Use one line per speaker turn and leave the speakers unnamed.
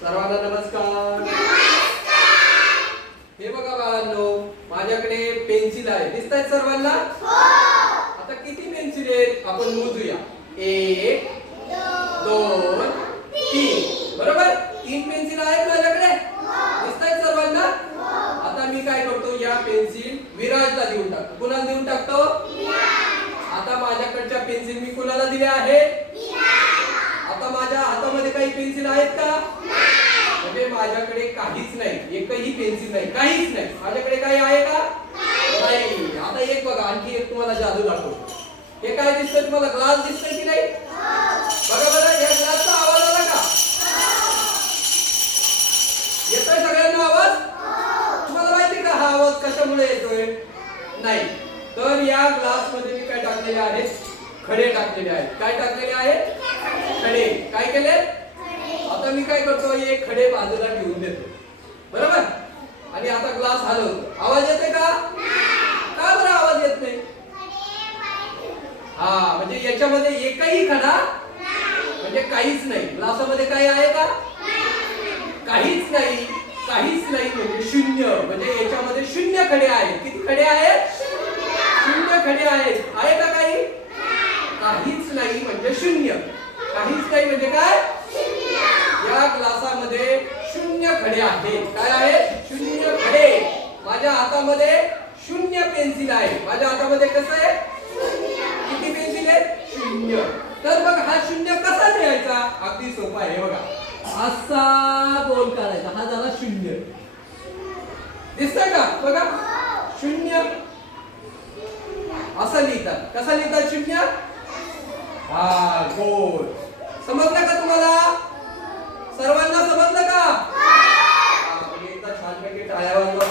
सर्वांना नमस्कार. हे बघा बाळांनो माझ्याकडे पेन्सिल आहे. दिसत आहेत सर्वांना आता किती पेन्सिल आहेत? आपण मोजूया. एक दोन तीन. बरोबर? तीन पेन्सिल आहेत माझ्याकडे? दिसत आहेत सर्वांना? आता मी काय करतो या पेन्सिल विराजला देऊन टाकतो. कुणाला देऊन टाकतो? आता माझ्याकडच्या पेन्सिल मी कुणाला दिल्या आहेत? आता माझ्या हातामध्ये काही पेन्सिल आहेत का? म्हणजे माझ्याकडे काहीच नाही. एकही पेन्सिल नाही. काहीच नाही. माझ्याकडे काही आहे का? नाही. आता एक बघा. आणखी एक तुम्हाला जादू दाखवतो. हे काय दिसतंय तुम्हाला? ग्लास दिसतोय की नाही? बघा बघा. या ग्लासचा आवाज आला का? येतोय सगळ्यांना आवाज? तुम्हाला माहिती का हा आवाज कशामुळे येतोय? नाही. तर या ग्लासमध्ये मी काय टाकलेले आहेत? खडे टाकलेले आहेत. काय टाकलेले आहेत? खडे. काय केले काय करतो? हे खडे बाजूला ठेवून देतो. बरोबर? आणि आता ग्लास हलवतो आवाज येते का? का बरं आवाज येत नाही? हा म्हणजे याच्यामध्ये एकही खडा म्हणजे काहीच नाही. ग्लासामध्ये काय आहे का? काहीच नाही. काहीच नाही. म्हणजे शून्य. म्हणजे याच्यामध्ये शून्य खडे आहेत. किती खडे आहेत? शून्य खडे आहेत. आहे का काही? काहीच नाही. म्हणजे शून्य. काहीच नाही म्हणजे काय या ग्लासामध्ये खडे काय आहे शून्य खडे. माझ्या हातामध्ये शून्य पेन्सिल आहे. माझ्या हातामध्ये कसं आहे? किती पेन्सिल आहे शून्य. तर बघ हा शून्य कसा लिहायचा? अगदी सोपा आहे बघा. असा गोल करायचा. हा झाला शून्य. दिसतंय का? बघा. शून्य. असं लिहितात. कसा लिहितात? शून्य? हा गोल. समजलं का तुम्हाला? కాయవాల్లో